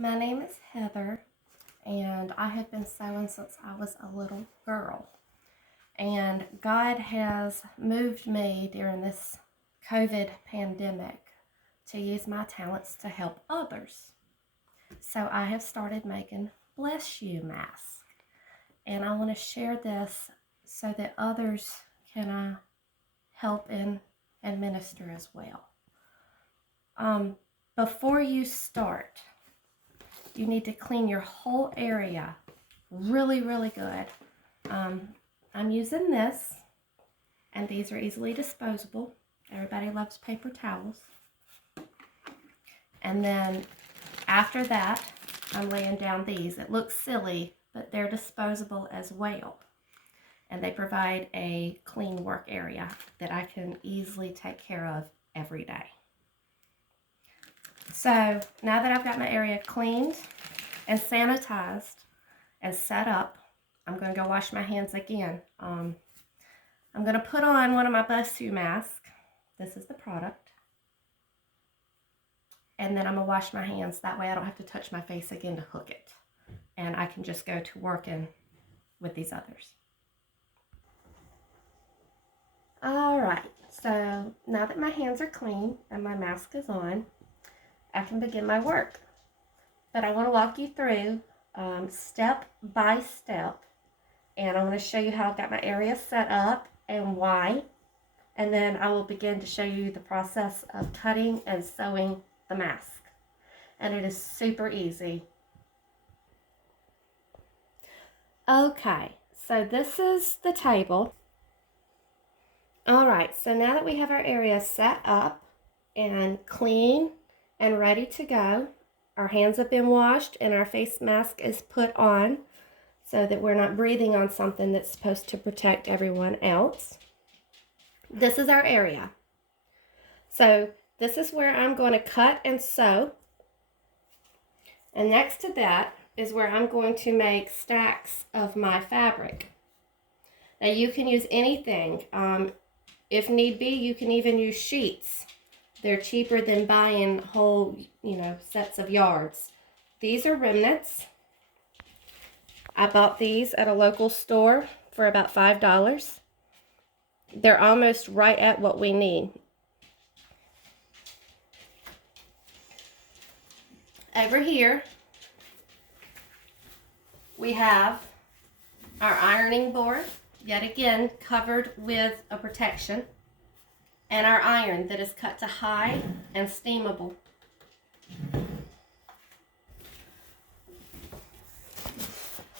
My name is Heather, and I have been sewing since I was a little girl. And God has moved me during this COVID pandemic to use my talents to help others. So I have started making Bless You masks. And I want to share this so that others can help and minister as well. Before you start, you need to clean your whole area really, really good. I'm using this, and these are easily disposable. Everybody loves paper towels. And then after that, I'm laying down these. It looks silly, but they're disposable as well. And they provide a clean work area that I can easily take care of every day. So now that I've got my area cleaned and sanitized and set up, I'm going to go wash my hands again. I'm going to put on one of my Bless You masks. This is the product. And then I'm going to wash my hands. That way I don't have to touch my face again to hook it. And I can just go to working with these others. All right, so now that my hands are clean and my mask is on, I can begin my work. But I want to walk you through step by step, and I want to show you how I've got my area set up and why, and then I will begin to show you the process of cutting and sewing the mask. And it is super easy. Okay, so this is the table. All right, so now that we have our area set up and clean and ready to go, our hands have been washed and our face mask is put on so that we're not breathing on something that's supposed to protect everyone else. This is our area. So this is where I'm going to cut and sew. And next to that is where I'm going to make stacks of my fabric. Now you can use anything. If need be, you can even use sheets. They're cheaper than buying whole, sets of yards. These are remnants. I bought these at a local store for about $5. They're almost right at what we need. Over here, we have our ironing board, yet again covered with a protection, and our iron that is cut to high and steamable.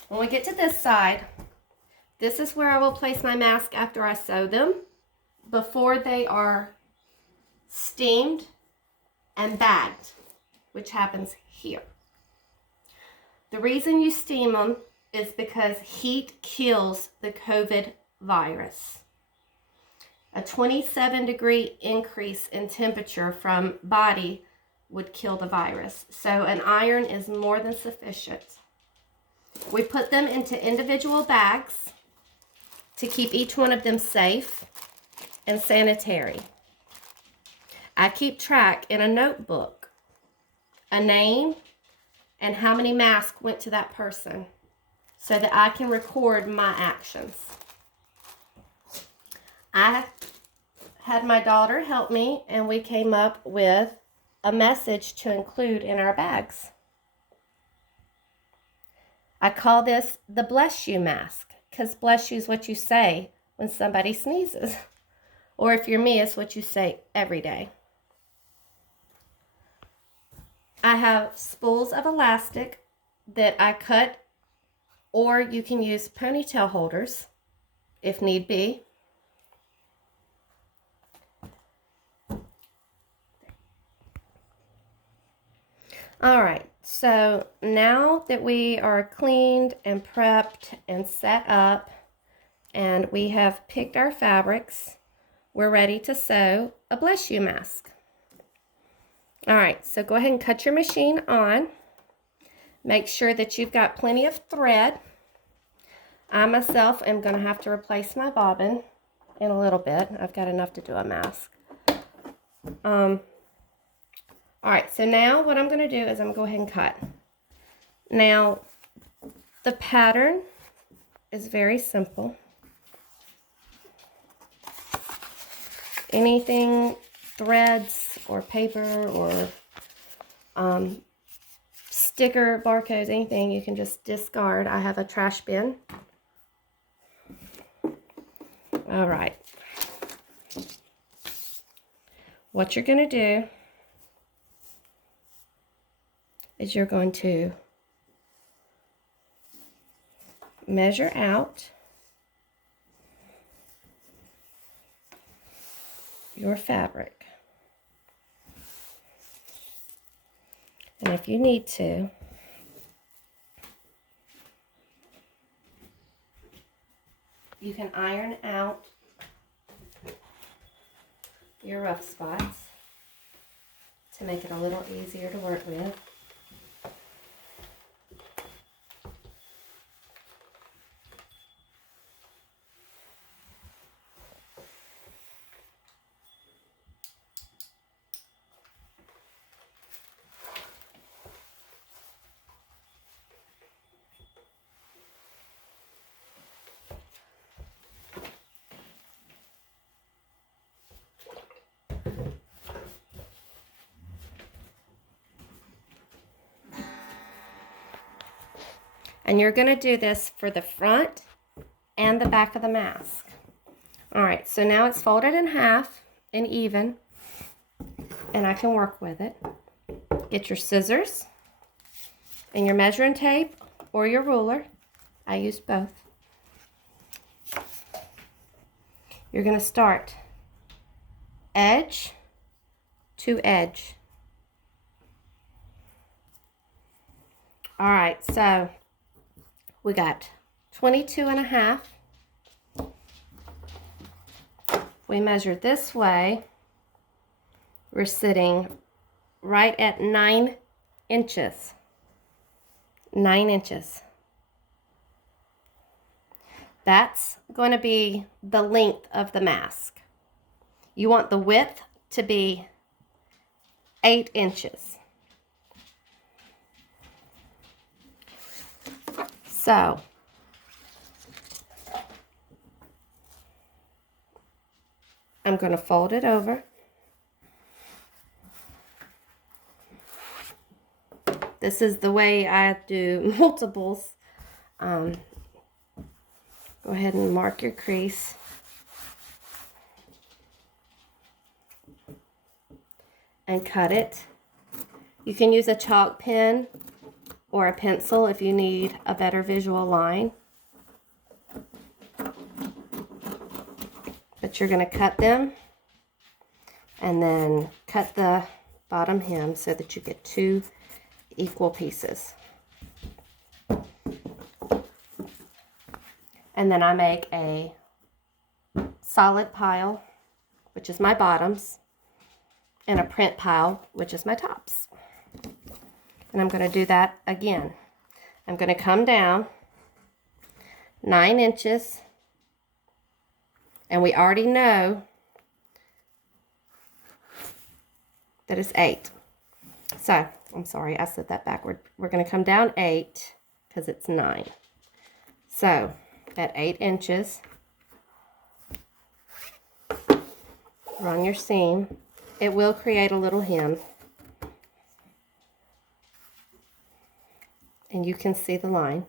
When we get to this side, this is where I will place my mask after I sew them, before they are steamed and bagged, which happens here. The reason you steam them is because heat kills the COVID virus. A 27-degree increase in temperature from body would kill the virus. So an iron is more than sufficient. We put them into individual bags to keep each one of them safe and sanitary. I keep track in a notebook, a name, and how many masks went to that person so that I can record my actions. I had my daughter help me, and we came up with a message to include in our bags. I call this the Bless You mask, because bless you is what you say when somebody sneezes. Or if you're me, it's what you say every day. I have spools of elastic that I cut, or you can use ponytail holders if need be. All right, so now that we are cleaned and prepped and set up, and we have picked our fabrics, we're ready to sew a Bless You mask. All right, so go ahead and cut your machine on. Make sure that you've got plenty of thread. I myself am going to have to replace my bobbin in a little bit. I've got enough to do a mask. All right, so now what I'm going to do is I'm going to go ahead and cut. Now, the pattern is very simple. Anything, threads or paper or sticker, barcodes, anything, you can just discard. I have a trash bin. All right. What you're going to do is you're going to measure out your fabric. And if you need to, you can iron out your rough spots to make it a little easier to work with. And you're going to do this for the front and the back of the mask. All right, so now it's folded in half and even, and I can work with it. Get your scissors and your measuring tape or your ruler. I use both. You're going to start edge to edge. All right, so we got 22.5. We measured this way. We're sitting right at 9 inches. 9 inches. That's going to be the length of the mask. You want the width to be 8 inches. So, I'm going to fold it over. This is the way I do multiples. Go ahead and mark your crease. And cut it. You can use a chalk pen or a pencil if you need a better visual line. But you're going to cut them and then cut the bottom hem so that you get 2 equal pieces. And then I make a solid pile, which is my bottoms, and a print pile, which is my tops. And I'm going to do that again. I'm going to come down 9 inches, and we already know that it's 8. So, I'm sorry, I said that backward. We're going to come down 8 because it's 9. So, at 8 inches, run your seam. It will create a little hem. And you can see the line.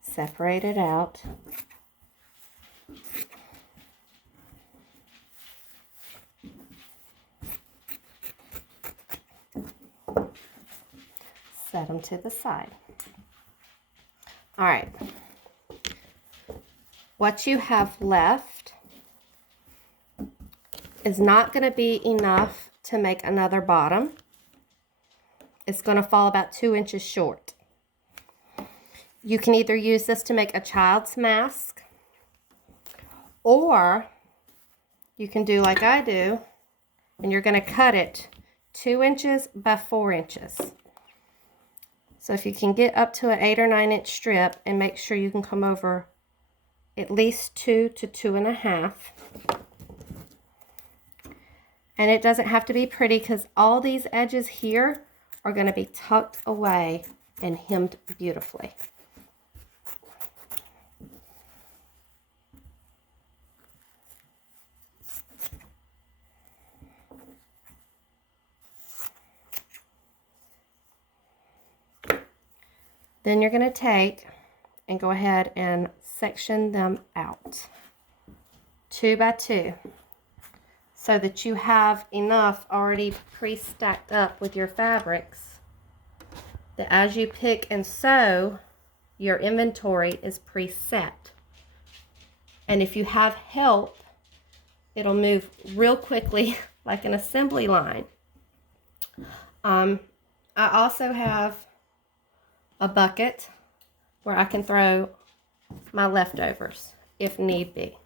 Separate it out. Set them to the side. All right. What you have left is not going to be enough to make another bottom. It's going to fall about 2 inches short. You can either use this to make a child's mask, or you can do like I do, and you're going to cut it 2 inches by 4 inches. So if you can get up to an 8 or 9 inch strip, and make sure you can come over at least 2 to 2.5. And it doesn't have to be pretty because all these edges here are going to be tucked away and hemmed beautifully. Then you're going to take and go ahead and section them out 2 by 2 so that you have enough already pre-stacked up with your fabrics that as you pick and sew, your inventory is preset. And if you have help, it'll move real quickly like an assembly line. I also have a bucket where I can throw my leftovers if need be.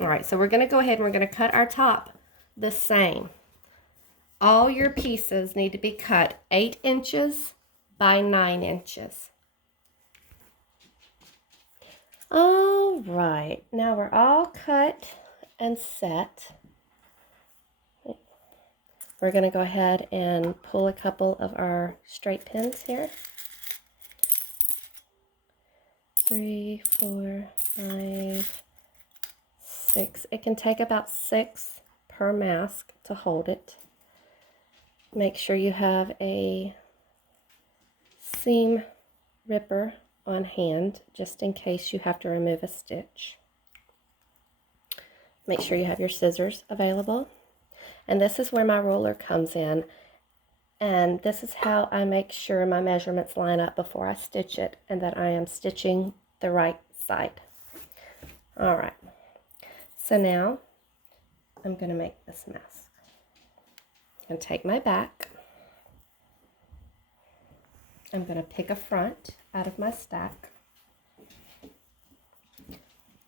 All right, so we're going to go ahead and we're going to cut our top the same. All your pieces need to be cut 8 inches by 9 inches. All right, now we're all cut and set. We're going to go ahead and pull a couple of our straight pins here. 3, 4, 5, 6. It can take about 6 per mask to hold it. Make sure you have a seam ripper on hand just in case you have to remove a stitch. Make sure you have your scissors available. And this is where my ruler comes in. And this is how I make sure my measurements line up before I stitch it and that I am stitching the right side. All right. So now I'm going to make this mask. I'm going to take my back. I'm going to pick a front out of my stack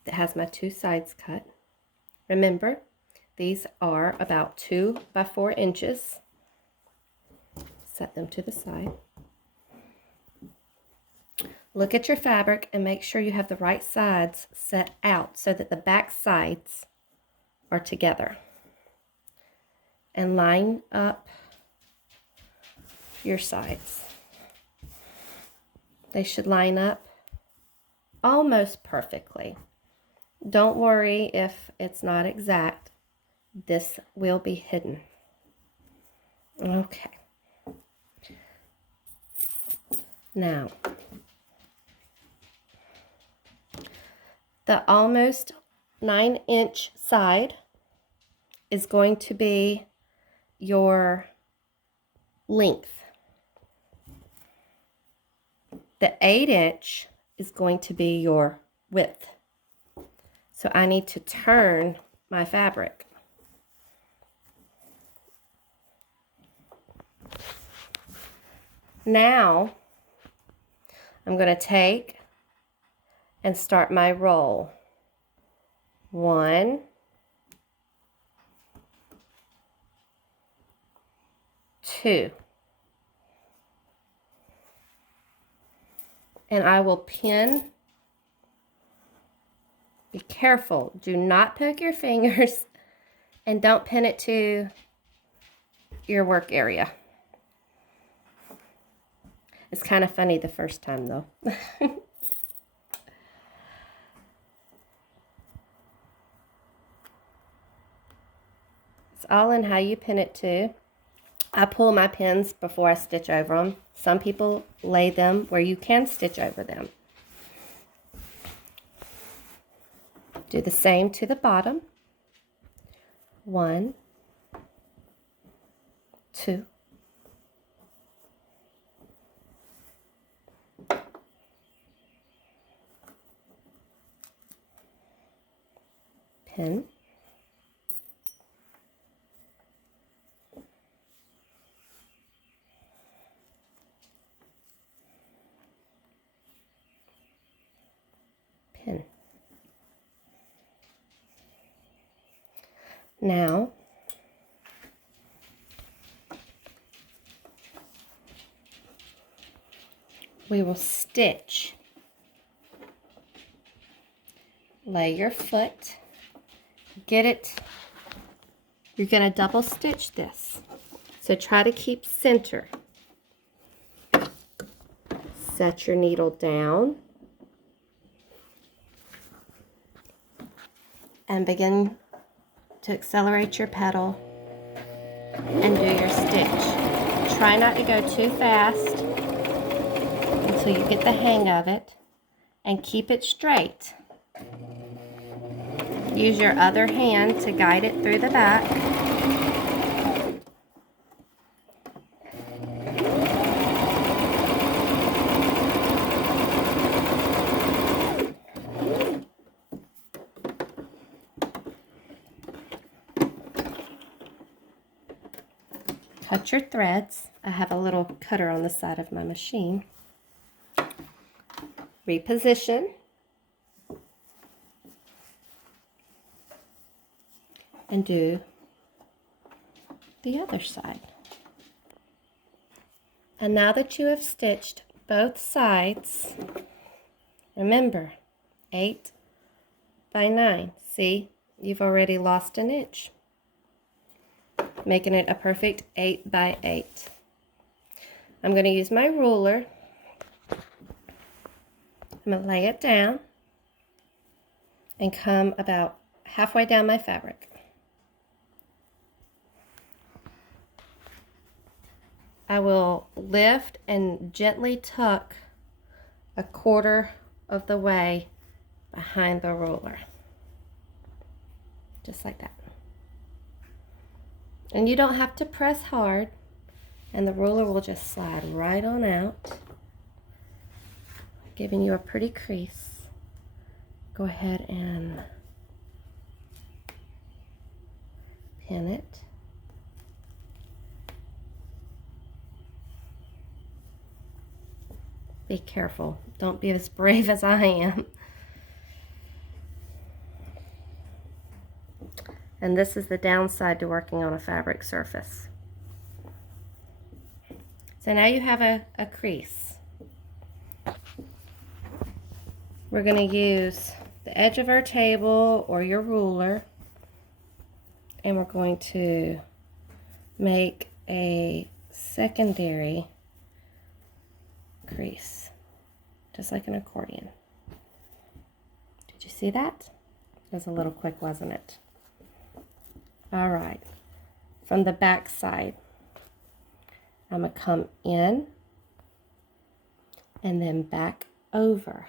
that has my 2 sides cut. Remember, these are about 2 by 4 inches. Set them to the side. Look at your fabric and make sure you have the right sides set out so that the back sides are together. And line up your sides. They should line up almost perfectly. Don't worry if it's not exact. This will be hidden. Okay. Now, the almost 9-inch side is going to be your length. The 8-inch is going to be your width. So I need to turn my fabric. Now, I'm going to take and start my roll. 1, 2. And I will pin. Be careful. Do not poke your fingers and don't pin it to your work area. It's kind of funny the first time though. It's all in how you pin it to. I pull my pins before I stitch over them. Some people lay them where you can stitch over them. Do the same to the bottom. 1, 2. Pin. Pin. Now, we will stitch lay your foot, get it. You're going to double stitch this. So try to keep center. Set your needle down and begin to accelerate your pedal and do your stitch. Try not to go too fast until you get the hang of it, and keep it straight. Use your other hand to guide it through the back. Cut your threads. I have a little cutter on the side of my machine. Reposition. And do the other side. And now that you have stitched both sides, remember 8 by 9. See, you've already lost an inch, making it a perfect 8 by 8. I'm going to use my ruler. I'm going to lay it down and come about halfway down my fabric. I will lift and gently tuck 1/4 of the way behind the ruler. Just like that. And you don't have to press hard, and the ruler will just slide right on out, giving you a pretty crease. Go ahead and pin it. Be careful. Don't be as brave as I am. And this is the downside to working on a fabric surface. So now you have a crease. We're going to use the edge of our table or your ruler, and we're going to make a secondary crease, just like an accordion. Did you see that? It was a little quick, wasn't it? All right, from the back side, I'm going to come in and then back over,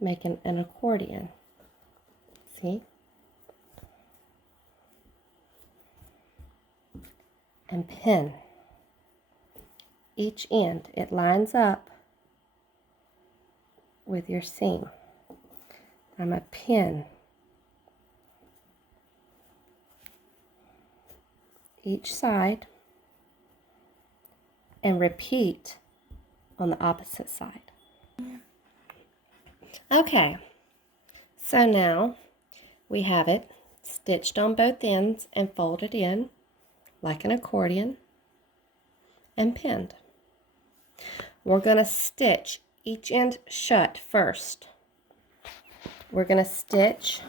making an accordion. See? And pin each end. It lines up with your seam. I'm going to pin each side and repeat on the opposite side. Okay, so now we have it stitched on both ends and folded in like an accordion and pinned. We're going to stitch each end shut first. We're going to stitch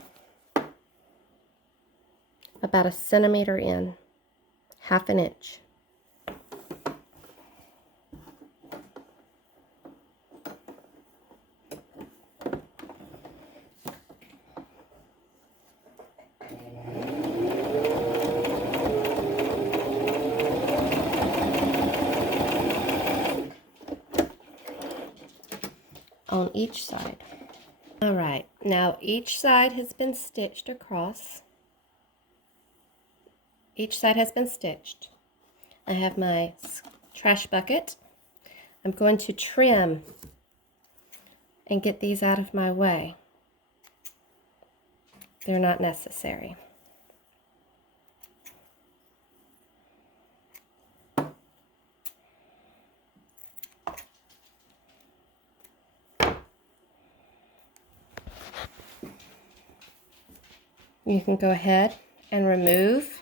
about 1 centimeter in, 1/2 inch. On each side. All right, now each side has been stitched across. Each side has been stitched. I have my trash bucket. I'm going to trim and get these out of my way. They're not necessary. You can go ahead and remove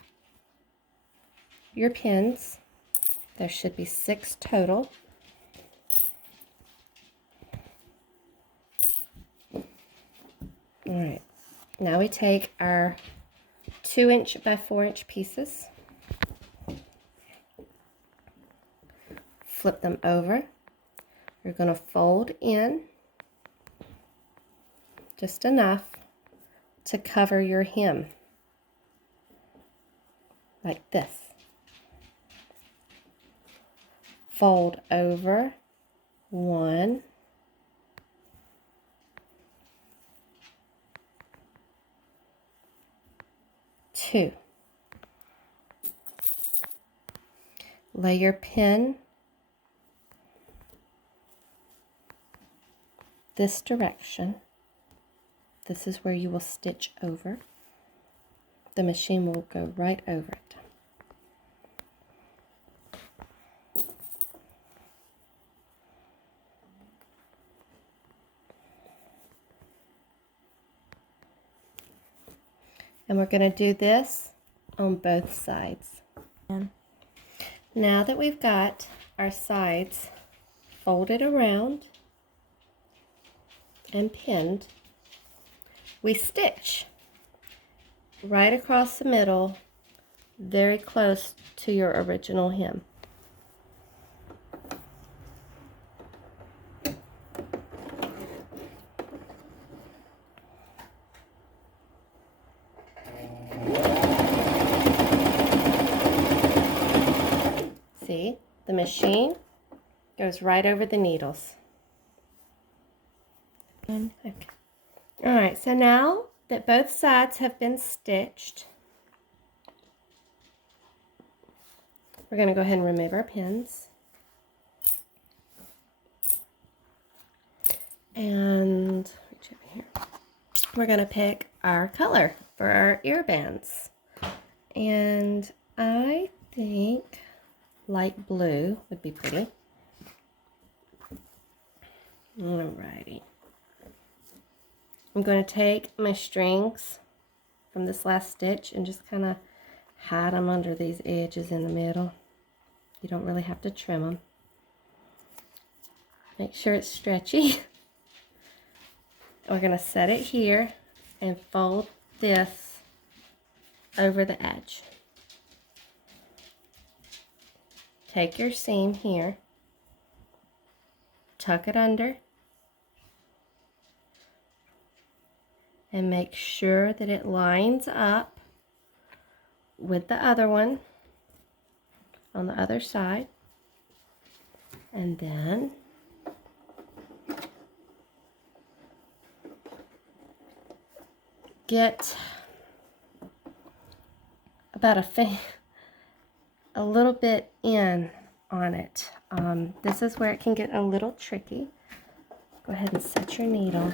your pins. There should be 6 total. All right, now we take our 2" by 4" pieces, flip them over. You're going to fold in just enough to cover your hem, like this. Fold over 1, 2. Lay your pin this direction. This is where you will stitch over. The machine will go right over it. And we're going to do this on both sides. Now that we've got our sides folded around and pinned, we stitch right across the middle, very close to your original hem. See, the machine goes right over the needles. Okay. All right, so now that both sides have been stitched, we're going to go ahead and remove our pins. And reach over here. We're going to pick our color for our ear bands. And I think light blue would be pretty. Alrighty. I'm going to take my strings from this last stitch and just kind of hide them under these edges in the middle. You don't really have to trim them. Make sure it's stretchy. We're going to set it here and fold this over the edge. Take your seam here, tuck it under, and make sure that it lines up with the other one on the other side. And then get about a little bit in on it. This is where it can get a little tricky. Go ahead and set your needle.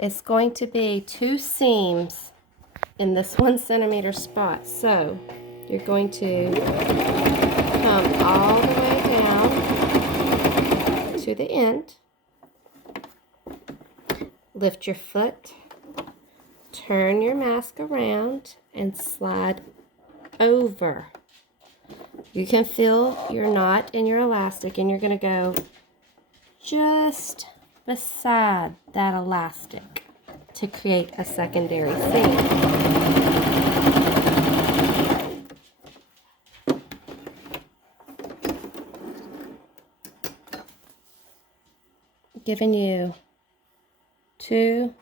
It's going to be 2 seams in this 1 centimeter spot. So you're going to come all the way down to the end. Lift your foot, turn your mask around, and slide over. You can feel your knot in your elastic, and you're going to go just beside that elastic to create a secondary seam. Giving you 2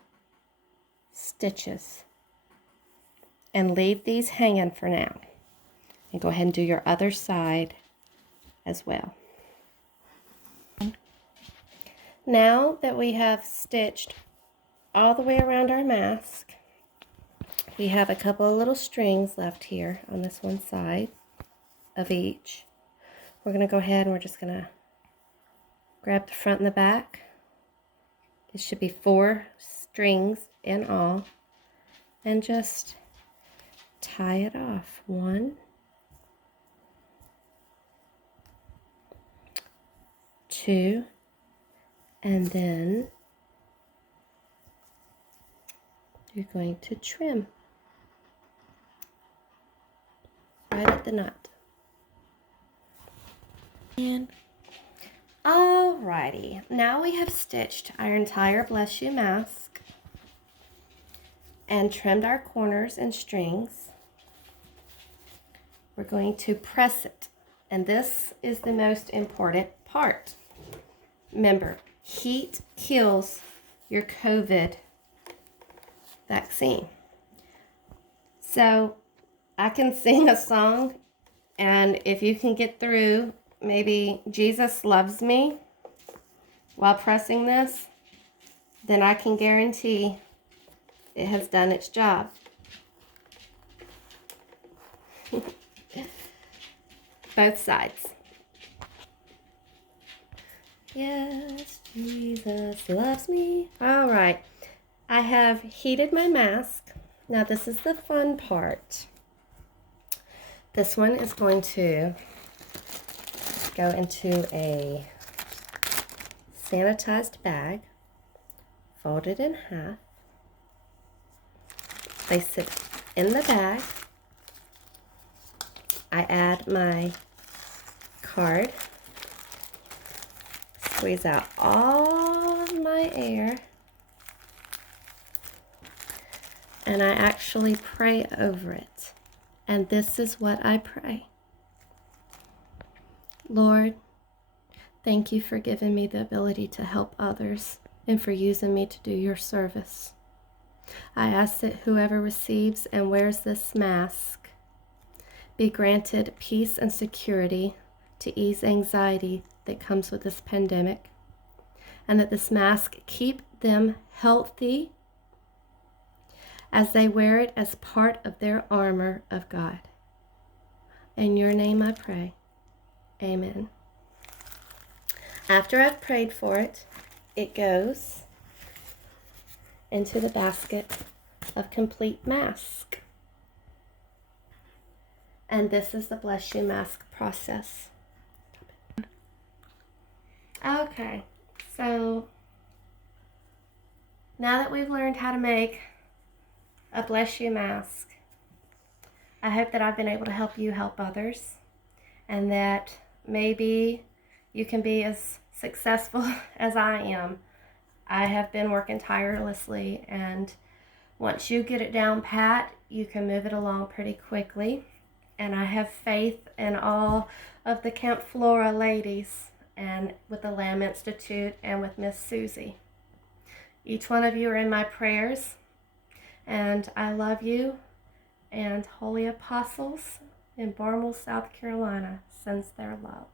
stitches, and leave these hanging for now, and go ahead and do your other side as well. Now that we have stitched all the way around our mask, we have a couple of little strings left here on this one side of each. We're going to go ahead and we're just going to grab the front and the back. It should be 4 strings in all, and just tie it off. 1, 2, and then you're going to trim right at the knot. And alrighty, now we have stitched our entire Bless You mask. and trimmed our corners and strings, we're going to press it. And this is the most important part. Remember, heat kills your COVID vaccine. So I can sing a song, and if you can get through maybe Jesus Loves Me while pressing this, then I can guarantee it has done its job. Both sides. Yes, Jesus loves me. All right. I have heated my mask. Now this is the fun part. This one is going to go into a sanitized bag, fold it in half. Place it in the bag. I add my card, squeeze out all of my air, and I actually pray over it. And this is what I pray. Lord, thank you for giving me the ability to help others and for using me to do your service. I ask that whoever receives and wears this mask be granted peace and security to ease anxiety that comes with this pandemic, and that this mask keep them healthy as they wear it as part of their armor of God. In your name I pray. Amen. After I've prayed for it, it goes into the basket of complete mask. And this is the Bless You mask process. Okay, so now that we've learned how to make a Bless You mask, I hope that I've been able to help you help others, and that maybe you can be as successful as I am. I have been working tirelessly, and once you get it down pat, you can move it along pretty quickly. And I have faith in all of the Camp Flora ladies, and with the Lamb Institute, and with Miss Susie. Each one of you are in my prayers, and I love you. And Holy Apostles in Barnwell, South Carolina sends their love.